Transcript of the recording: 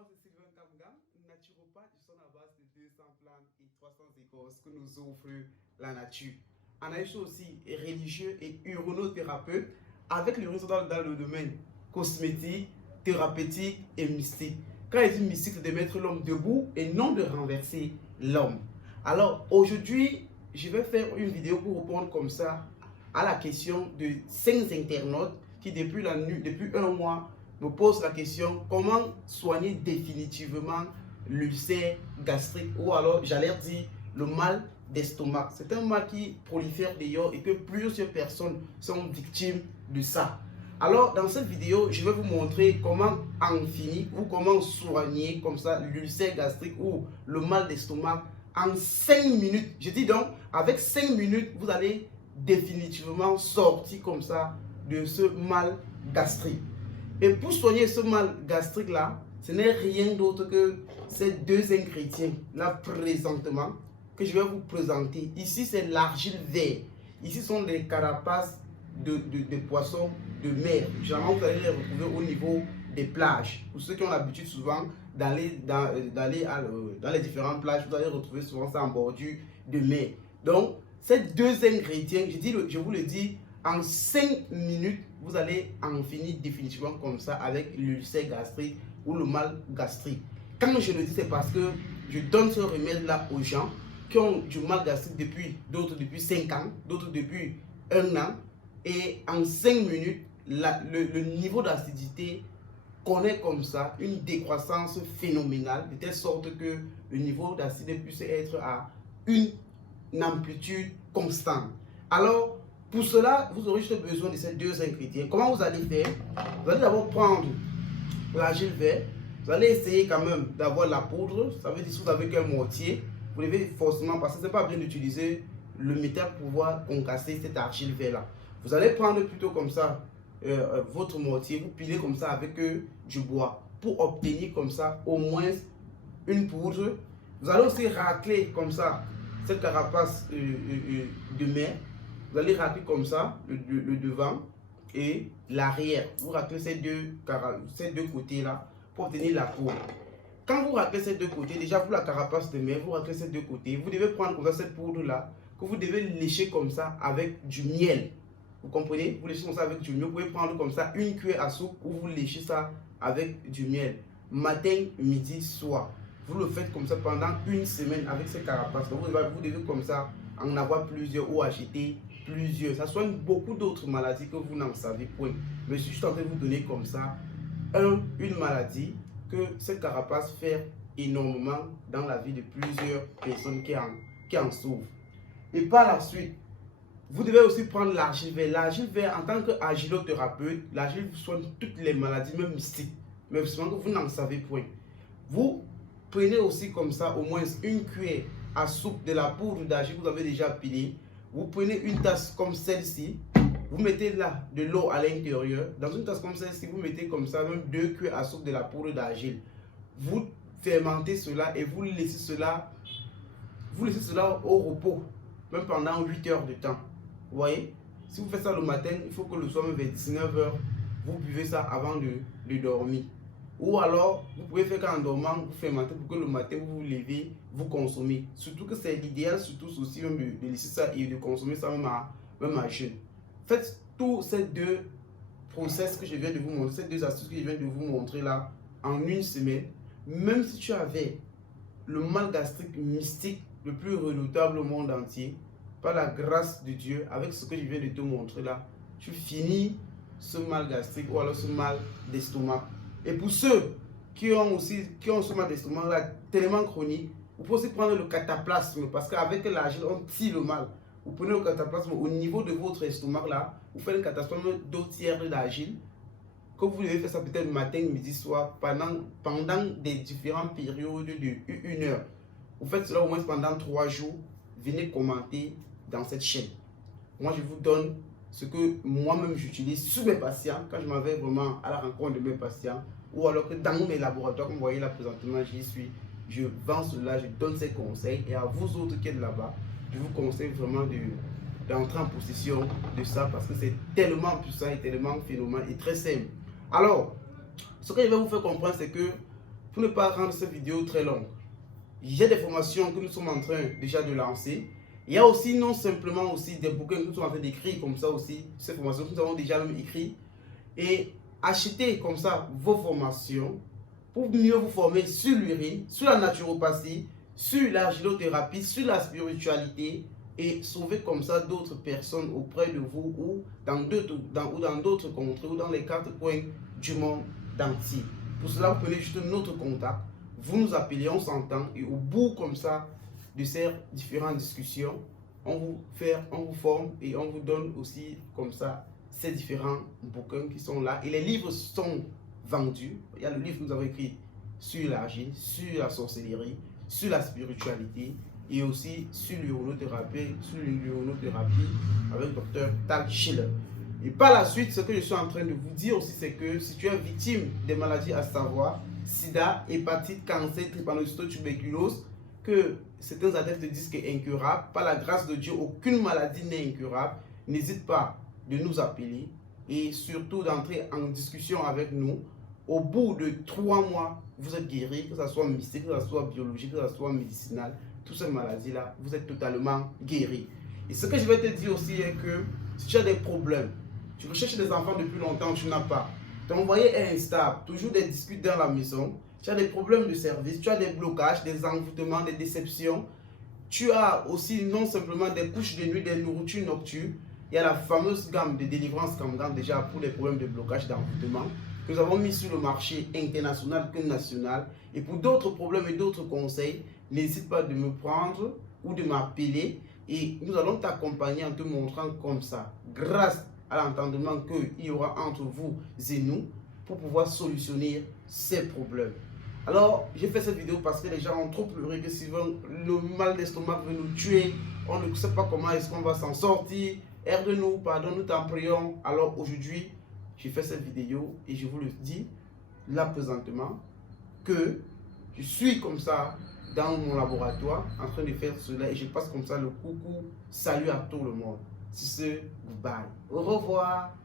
Moi, c'est Sylvain Kamgam, naturopathe. Je suis à la base de 200 plantes et 300 écorces que nous offre la nature. En je suis aussi religieux et urinothérapeute avec le réseau dans le domaine cosmétique, thérapeutique et mystique. Quand il dit mystique, c'est de mettre l'homme debout et non de renverser l'homme. Alors, aujourd'hui, je vais faire une vidéo pour répondre comme ça à la question de 5 internautes qui, depuis un mois, me posent la question comment soigner définitivement l'ulcère gastrique ou alors, j'allais dire, le mal d'estomac. C'est un mal qui prolifère d'ailleurs et que plusieurs personnes sont victimes de ça. Alors, dans cette vidéo, je vais vous montrer comment en finir ou comment soigner comme ça l'ulcère gastrique ou le mal d'estomac en 5 minutes. Je dis donc, avec 5 minutes, vous allez définitivement sortir comme ça de ce mal gastrique. Et pour soigner ce mal gastrique là, ce n'est rien d'autre que ces 2 ingrédients là présentement que je vais vous présenter. Ici, c'est l'argile verte. Ici sont les carapaces de poissons de mer. Généralement, vous allez les retrouver au niveau des plages. Pour ceux qui ont l'habitude souvent d'aller dans les différentes plages, vous allez retrouver souvent ça en bordure de mer. Donc, ces 2 ingrédients, je vous le dis, en 5 minutes, vous allez en finir définitivement comme ça avec l'ulcère gastrique ou le mal gastrique. Quand je le dis, c'est parce que je donne ce remède-là aux gens qui ont du mal gastrique d'autres depuis 5 ans, d'autres depuis 1 an. Et en 5 minutes, le niveau d'acidité connaît comme ça une décroissance phénoménale, de telle sorte que le niveau d'acidité puisse être à une amplitude constante. Alors, pour cela, vous aurez juste besoin de ces 2 ingrédients. Comment vous allez faire? Vous allez d'abord prendre l'argile verte. Vous allez essayer quand même d'avoir la poudre. Ça veut dire si vous avez qu'un mortier, vous devez forcément, parce que ce n'est pas bien d'utiliser le métal pour pouvoir concasser cette argile verte là. Vous allez prendre plutôt comme ça votre mortier, vous pilez comme ça avec du bois pour obtenir comme ça au moins une poudre. Vous allez aussi racler comme ça cette carapace de mer. Vous allez racler comme ça le devant et l'arrière. Vous raclez ces deux côtés là pour obtenir la peau. Quand vous raclez ces 2 côtés, déjà pour la carapace de mer, vous raclez ces 2 côtés. Vous devez prendre comme ça cette poudre là que vous devez lécher comme ça avec du miel. Vous comprenez? Vous léchez comme ça avec du miel. Vous pouvez prendre comme ça une cuillère à soupe ou vous léchez ça avec du miel. Matin, midi, soir. Vous le faites comme ça pendant 1 semaine avec ces carapaces. Donc vous devez comme ça en avoir plusieurs ou acheter plusieurs. Ça soigne beaucoup d'autres maladies que vous n'en savez point. Mais je suis en train de vous donner comme ça une maladie que cette carapace fait énormément dans la vie de plusieurs personnes qui en souffrent. Et par la suite, vous devez aussi prendre l'argile verte. L'argile verte, en tant qu'agilothérapeute, l'argile soigne toutes les maladies, même mystiques. Mais souvent que vous n'en savez point. Vous prenez aussi comme ça au moins une cuillère à soupe de la poudre d'argile que vous avez déjà pilée. Vous prenez une tasse comme celle-ci. Vous mettez là de l'eau à l'intérieur. Dans une tasse comme celle-ci, vous mettez comme ça même 2 cuillères à soupe de la poudre d'argile. Vous fermentez cela et vous laissez cela au repos, même pendant 8 heures de temps. Vous voyez, si vous faites ça le matin, il faut que le soir, vers 19 h, vous buvez ça avant de dormir. Ou alors, vous pouvez faire qu'en dormant, vous fermentez pour que le matin, vous vous levez, vous consommez. Surtout que c'est l'idéal, surtout aussi même de laisser ça et de consommer ça même à jeûne. Faites tous ces 2 process que je viens de vous montrer, ces 2 astuces que je viens de vous montrer là, en 1 semaine. Même si tu avais le mal gastrique mystique le plus redoutable au monde entier, par la grâce de Dieu, avec ce que je viens de te montrer là, tu finis ce mal gastrique ou alors ce mal d'estomac. Et pour ceux qui ont ce mal d'estomac là tellement chronique, vous pouvez aussi prendre le cataplasme parce qu'avec l'argile on tire le mal. Vous prenez le cataplasme au niveau de votre estomac là, vous faites un cataplasme d'eau tiers d'argile que vous devez faire ça peut-être matin, midi, soir pendant des différentes périodes de 1 heure. Vous faites cela au moins pendant 3 jours. Venez commenter dans cette chaîne. Moi, je vous donne ce que moi-même j'utilise sur mes patients quand je m'en vais vraiment à la rencontre de mes patients ou alors que dans mes laboratoires, comme vous voyez là présentement, j'y suis. Je vends cela, je donne ces conseils et à vous autres qui êtes là-bas, je vous conseille vraiment d'entrer en possession de ça parce que c'est tellement puissant et tellement phénoménal et très simple. Alors, ce que je vais vous faire comprendre, c'est que pour ne pas rendre cette vidéo très longue, j'ai des formations que nous sommes en train déjà de lancer. Il y a aussi non simplement aussi des bouquins que nous sommes en train d'écrire comme ça aussi, ces formations que nous avons déjà même écrites. Et achetez comme ça vos formations pour mieux vous former sur l'urine, sur la naturopathie, sur la gynothérapie, sur la spiritualité et sauver comme ça d'autres personnes auprès de vous ou dans d'autres contrées ou dans les 4 coins du monde entier. Pour cela, vous prenez juste notre contact, vous nous appelez, on s'entend et au bout comme ça de ces différentes discussions, on vous forme et on vous donne aussi comme ça ces différents bouquins qui sont là. Et les livres sont vendus. Il y a le livre que nous avons écrit sur l'argile, sur la sorcellerie, sur la spiritualité et aussi sur l'urinothérapie, avec Dr. Tal Schiller. Et par la suite, ce que je suis en train de vous dire aussi, c'est que si tu es victime des maladies à savoir, sida, hépatite, cancer, drépanocytose, tuberculose, que certains adeptes disent que c'est incurable, par la grâce de Dieu, aucune maladie n'est incurable, n'hésite pas de nous appeler et surtout d'entrer en discussion avec nous. Au bout de 3 mois, vous êtes guéri, que ce soit mystique, que ce soit biologique, que ce soit médicinal, toutes ces maladies-là, vous êtes totalement guéri. Et ce que je vais te dire aussi est que si tu as des problèmes, tu recherches des enfants depuis longtemps, tu n'as pas, ton foyer est instable, toujours des disputes dans la maison, tu as des problèmes de service, tu as des blocages, des envoûtements, des déceptions, tu as aussi non simplement des couches de nuit, des nourritures nocturnes. Il y a la fameuse gamme de délivrance Camgam déjà pour les problèmes de blocage d'envoûtement que nous avons mis sur le marché international que national. Et pour d'autres problèmes et d'autres conseils, n'hésite pas de me prendre ou de m'appeler et nous allons t'accompagner en te montrant comme ça, grâce à l'entendement qu'il y aura entre vous et nous pour pouvoir solutionner ces problèmes. Alors, j'ai fait cette vidéo parce que les gens ont trop pleuré que si le mal d'estomac veut nous tuer, on ne sait pas comment est-ce qu'on va s'en sortir. Aide-nous, pardonne, nous t'en prions. Alors aujourd'hui, j'ai fait cette vidéo et je vous le dis là présentement que je suis comme ça dans mon laboratoire en train de faire cela et je passe comme ça le coucou, salut à tout le monde. C'est ce, goodbye. Au revoir.